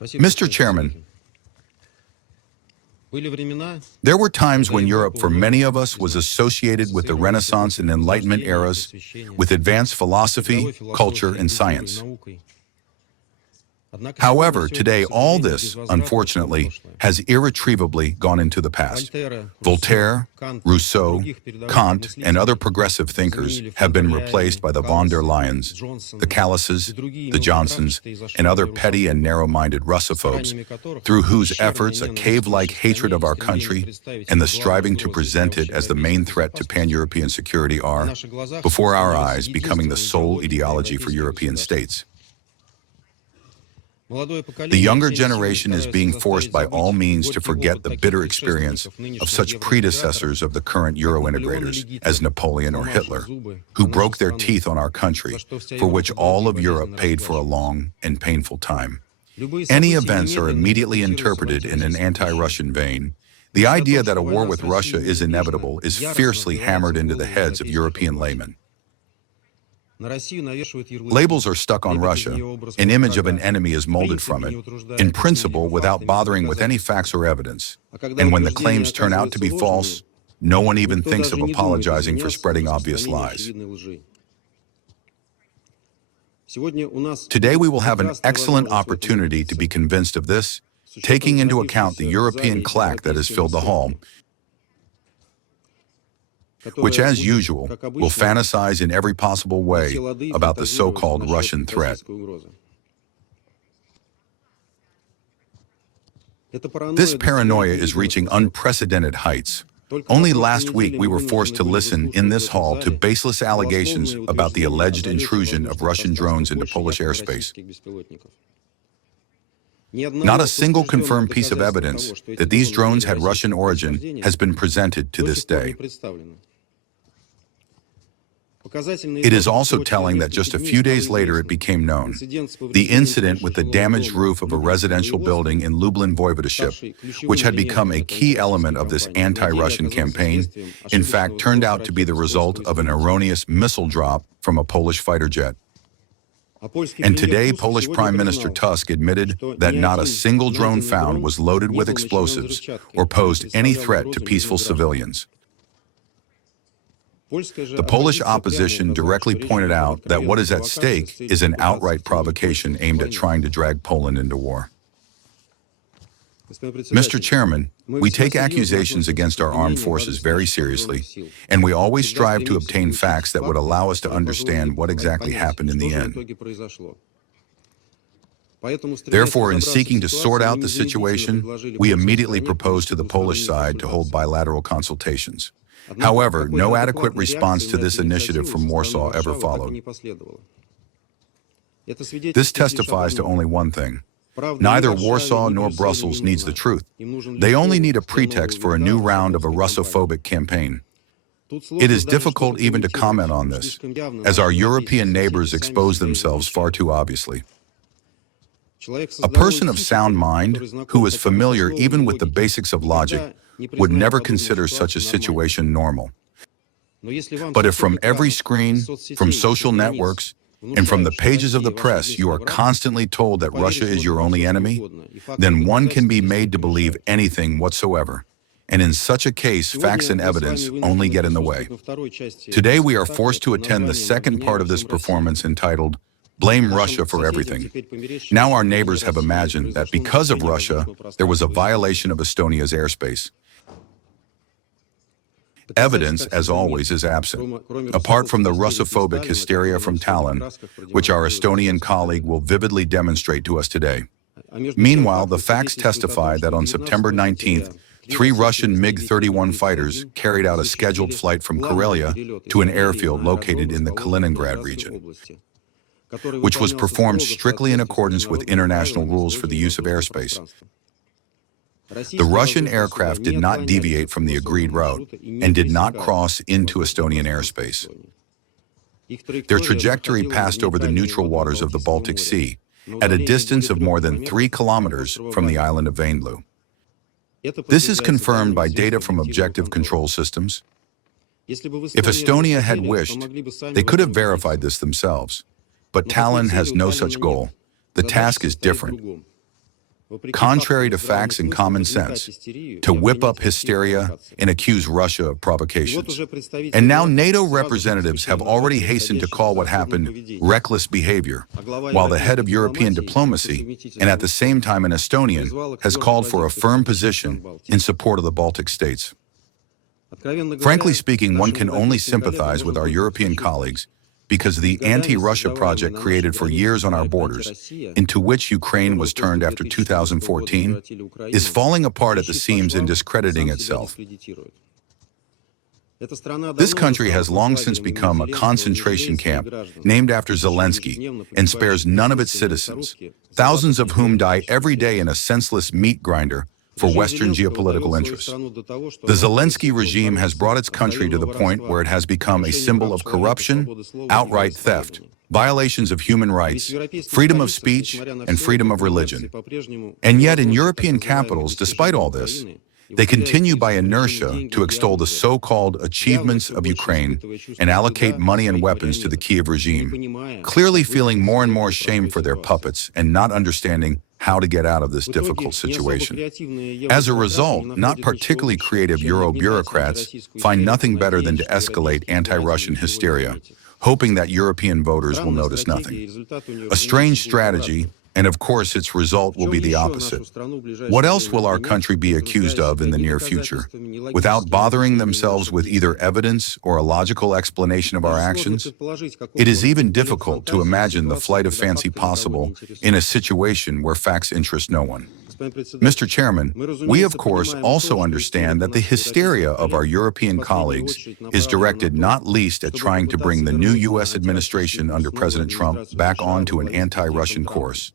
Mr. Chairman, there were times when Europe, for many of us, was associated with the Renaissance and Enlightenment eras, with advanced philosophy, culture, and science. However, today all this, unfortunately, has irretrievably gone into the past. Voltaire, Rousseau, Kant, and other progressive thinkers have been replaced by the von der Leyens, the Callises, the Johnsons, and other petty and narrow-minded Russophobes, through whose efforts a cave-like hatred of our country and the striving to present it as the main threat to pan-European security are, before our eyes, becoming the sole ideology for European states. The younger generation is being forced by all means to forget the bitter experience of such predecessors of the current Euro-integrators as Napoleon or Hitler, who broke their teeth on our country, for which all of Europe paid for a long and painful time. Any events are immediately interpreted in an anti-Russian vein. The idea that a war with Russia is inevitable is fiercely hammered into the heads of European laymen. Labels are stuck on Russia. An image of an enemy is molded from it, in principle without bothering with any facts or evidence. And when the claims turn out to be false, no one even thinks of apologizing for spreading obvious lies. Today we will have an excellent opportunity to be convinced of this, taking into account the European claque that has filled the hall, which, as usual, will fantasize in every possible way about the so-called Russian threat. This paranoia is reaching unprecedented heights. Only last week we were forced to listen in this hall to baseless allegations about the alleged intrusion of Russian drones into Polish airspace. Not a single confirmed piece of evidence that these drones had Russian origin has been presented to this day. It is also telling that just a few days later it became known. The incident with the damaged roof of a residential building in Lublin Voivodeship, which had become a key element of this anti-Russian campaign, in fact turned out to be the result of an erroneous missile drop from a Polish fighter jet. And today, Polish Prime Minister Tusk admitted that not a single drone found was loaded with explosives or posed any threat to peaceful civilians. The Polish opposition directly pointed out that what is at stake is an outright provocation aimed at trying to drag Poland into war. Mr. Chairman, we take accusations against our armed forces very seriously, and we always strive to obtain facts that would allow us to understand what exactly happened in the end. Therefore, in seeking to sort out the situation, we immediately proposed to the Polish side to hold bilateral consultations. However, no adequate response to this initiative from Warsaw ever followed. This testifies to only one thing. Neither Warsaw nor Brussels needs the truth. They only need a pretext for a new round of a Russophobic campaign. It is difficult even to comment on this, as our European neighbors expose themselves far too obviously. A person of sound mind, who is familiar even with the basics of logic, would never consider such a situation normal. But if from every screen, from social networks, and from the pages of the press you are constantly told that Russia is your only enemy, then one can be made to believe anything whatsoever. And in such a case, facts and evidence only get in the way. Today we are forced to attend the second part of this performance entitled, "Blame Russia for Everything." Now our neighbors have imagined that because of Russia, there was a violation of Estonia's airspace. Evidence, as always, is absent, apart from the Russophobic hysteria from Tallinn, which our Estonian colleague will vividly demonstrate to us today. Meanwhile, the facts testify that on September 19th, 3 Russian MiG-31 fighters carried out a scheduled flight from Karelia to an airfield located in the Kaliningrad region, which was performed strictly in accordance with international rules for the use of airspace. The Russian aircraft did not deviate from the agreed route and did not cross into Estonian airspace. Their trajectory passed over the neutral waters of the Baltic Sea at a distance of more than 3 kilometers from the island of Vainlu. This is confirmed by data from objective control systems. If Estonia had wished, they could have verified this themselves. But Tallinn has no such goal. The task is different. contrary to facts and common sense, to whip up hysteria and accuse Russia of provocations. And now NATO representatives have already hastened to call what happened reckless behavior, while the head of European diplomacy, and at the same time an Estonian, has called for a firm position in support of the Baltic states. Frankly speaking, one can only sympathize with our European colleagues because the anti-Russia project created for years on our borders, into which Ukraine was turned after 2014, is falling apart at the seams and discrediting itself. This country has long since become a concentration camp named after Zelensky and spares none of its citizens, thousands of whom die every day in a senseless meat grinder for Western geopolitical interests. The Zelensky regime has brought its country to the point where it has become a symbol of corruption, outright theft, violations of human rights, freedom of speech, and freedom of religion. And yet in European capitals, despite all this, they continue by inertia to extol the so-called achievements of Ukraine and allocate money and weapons to the Kyiv regime, clearly feeling more and more shame for their puppets and not understanding how to get out of this difficult situation. As a result, not particularly creative Euro bureaucrats find nothing better than to escalate anti-Russian hysteria, hoping that European voters will notice nothing. A strange strategy, and of course its result will be the opposite. What else will our country be accused of in the near future? Without bothering themselves with either evidence or a logical explanation of our actions? It is even difficult to imagine the flight of fancy possible in a situation where facts interest no one. Mr. Chairman, we of course also understand that the hysteria of our European colleagues is directed not least at trying to bring the new U.S. administration under President Trump back onto an anti-Russian course,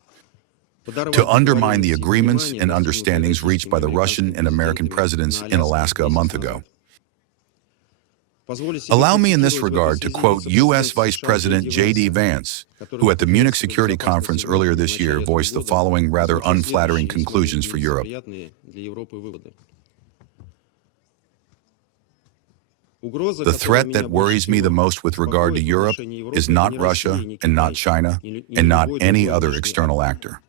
to undermine the agreements and understandings reached by the Russian and American presidents in Alaska a month ago. Allow me in this regard to quote U.S. Vice President J.D. Vance, who at the Munich Security Conference earlier this year voiced the following rather unflattering conclusions for Europe. The threat that worries me the most with regard to Europe is not Russia and not China and not any other external actor.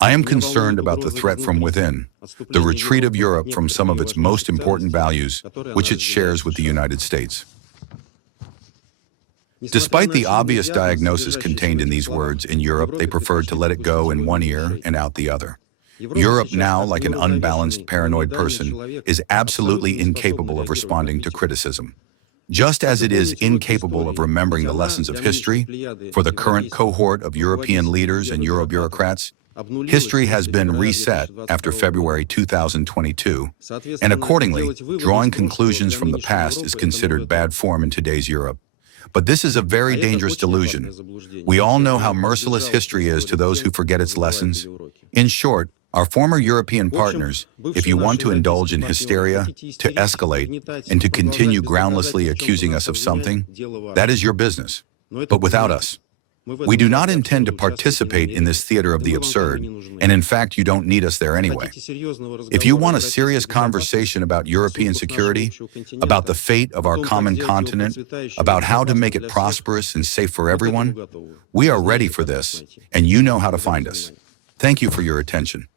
I am concerned about the threat from within, the retreat of Europe from some of its most important values, which it shares with the United States. Despite the obvious diagnosis contained in these words, in Europe they preferred to let it go in one ear and out the other. Europe now, like an unbalanced, paranoid person, is absolutely incapable of responding to criticism. Just as it is incapable of remembering the lessons of history, for the current cohort of European leaders and Euro-bureaucrats, history has been reset after February 2022, and accordingly, drawing conclusions from the past is considered bad form in today's Europe. But this is a very dangerous delusion. We all know how merciless history is to those who forget its lessons. In short, our former European partners, if you want to indulge in hysteria, to escalate, and to continue groundlessly accusing us of something, that is your business, but without us. We do not intend to participate in this theater of the absurd, and in fact, you don't need us there anyway. If you want a serious conversation about European security, about the fate of our common continent, about how to make it prosperous and safe for everyone, we are ready for this, and you know how to find us. Thank you for your attention.